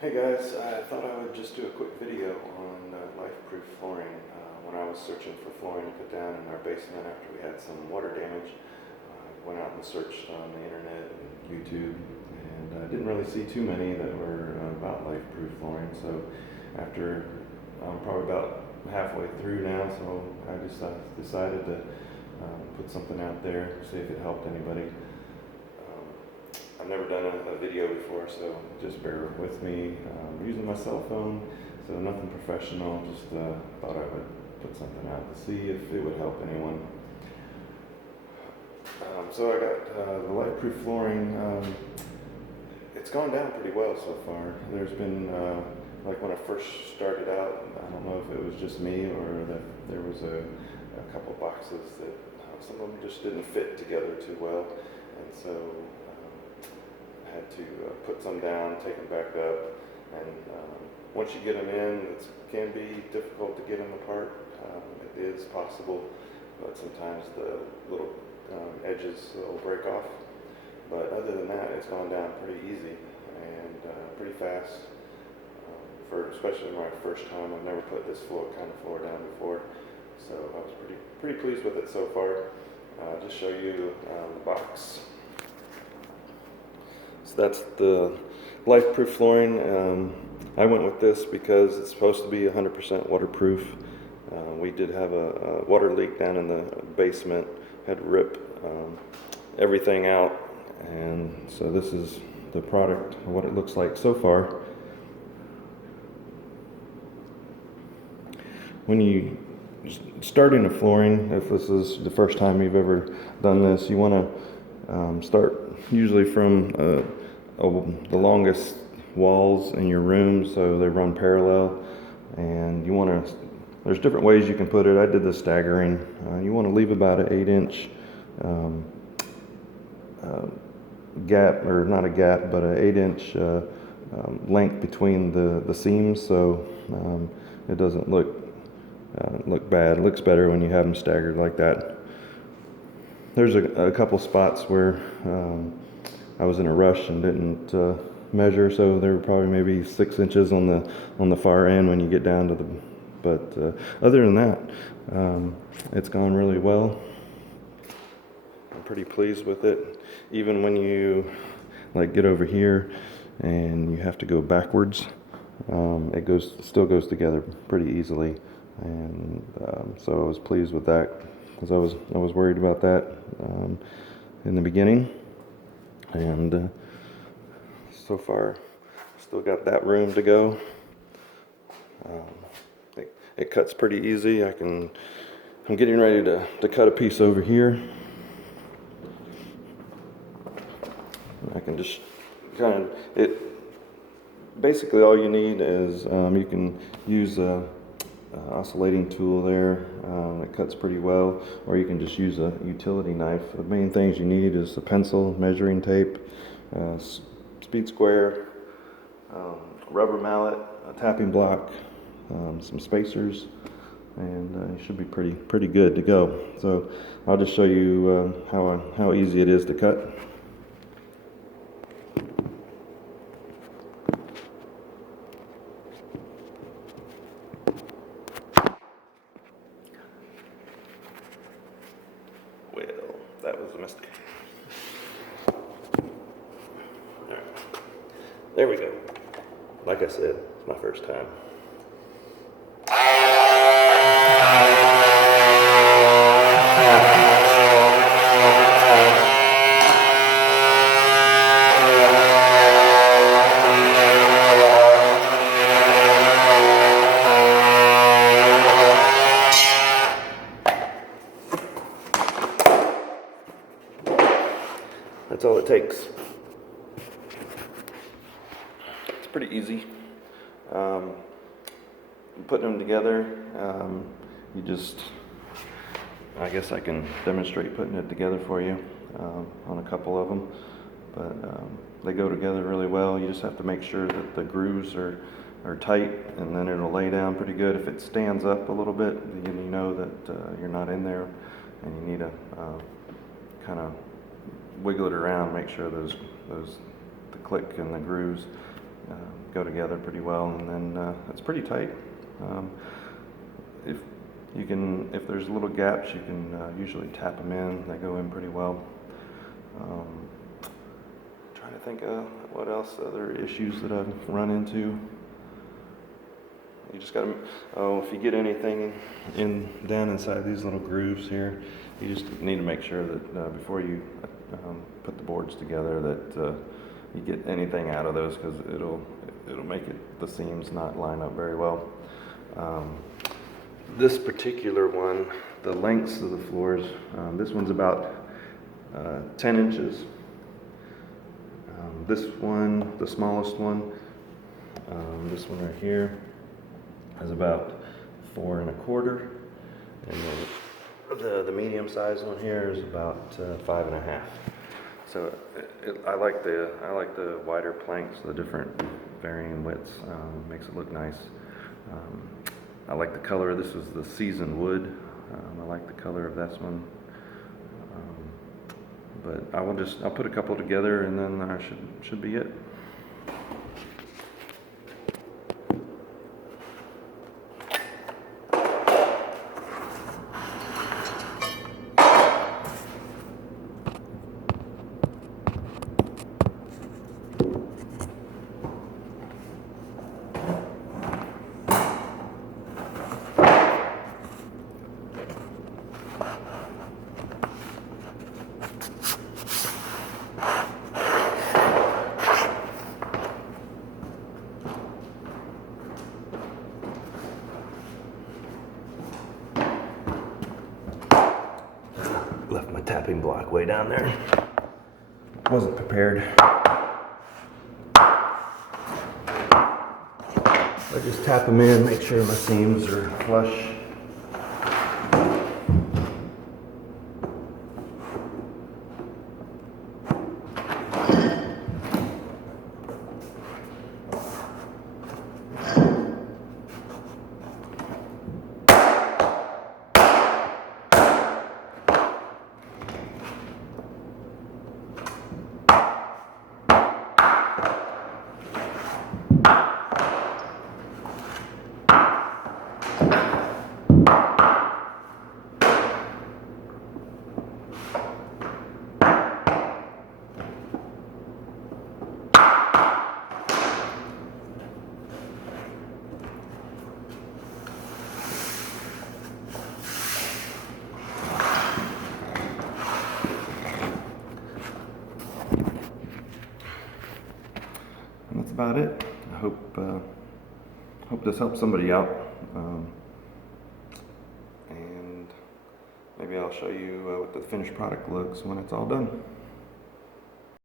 Hey guys, I thought I would just do a quick video on Lifeproof flooring. When I was searching for flooring to put down in our basement after we had some water damage, I went out and searched on the internet and YouTube, and I didn't really see too many that were about Lifeproof flooring. So after I'm probably about halfway through now, so I just decided to put something out there, see if it helped anybody. I've never done a video before, so just bear with me. I'm using my cell phone, so nothing professional, just thought I would put something out to see if it would help anyone. So I got the Lifeproof flooring. It's gone down pretty well so far. There's been, like when I first started out, I don't know if it was just me or that there was a couple boxes that some of them just didn't fit together too well, and so had to put some down, take them back up, and once you get them in, it can be difficult to get them apart. It is possible, but sometimes the little edges will break off. But other than that, it's gone down pretty easy and pretty fast. For especially my first time, I've never put this kind of floor down before, so I was pretty pleased with it so far. I'll just show you the box. So that's the Lifeproof flooring. I went with this because it's supposed to be 100% waterproof. We did have a water leak down in the basement, had to rip everything out, and so this is the product, what it looks like so far. When you starting a flooring, if this is the first time you've ever done this, you want to start usually from the longest walls in your room, so they run parallel, and you want to, there's different ways you can put it. I did the staggering. You want to leave about an 8-inch gap, or not a gap, but an 8-inch length between the seams, so it doesn't look bad. It looks better when you have them staggered like that. There's a couple spots where I was in a rush and didn't measure, so there were probably maybe 6 inches on the far end when you get down to the. But other than that, it's gone really well. I'm pretty pleased with it. Even when you get over here and you have to go backwards, it still goes together pretty easily. And so I was pleased with that, because I was worried about that in the beginning, and so far still got that room to go. It cuts pretty easy. I'm getting ready to cut a piece over here. I can just basically all you need is you can use a oscillating tool there. It cuts pretty well, or you can just use a utility knife. The main things you need is a pencil, measuring tape, speed square, rubber mallet, a tapping block, some spacers, and you should be pretty good to go. So I'll just show you how easy it is to cut. Well, that was a mistake. All right. There we go. Like I said, it's my first time. That's all it takes. It's pretty easy. Putting them together, you just, I guess I can demonstrate putting it together for you on a couple of them, but they go together really well. You just have to make sure that the grooves are tight, and then it'll lay down pretty good. If it stands up a little bit, then you know that you're not in there, and you need to kind of wiggle it around, make sure the click and the grooves go together pretty well, and then it's pretty tight. If if there's little gaps, you can usually tap them in. They go in pretty well. Trying to think of what else, other issues that I've run into. You just gotta, if you get anything down inside these little grooves here, you just need to make sure that before you put the boards together that you get anything out of those, because it'll make the seams not line up very well. This particular one, the lengths of the floors, this one's about 10 inches. This one, the smallest one, this one right here, is about 4 1/4, and then the medium sized one here is about 5 1/2. So I like the wider planks, the different varying widths. Makes it look nice. I like the color. This is the seasoned wood. I like the color of this one. But I'll put a couple together, and then I should be it. Left my tapping block way down there. Wasn't prepared. I just tap them in, make sure my seams are flush. And that's about it. I hope this helps somebody out, and maybe I'll show you what the finished product looks when it's all done.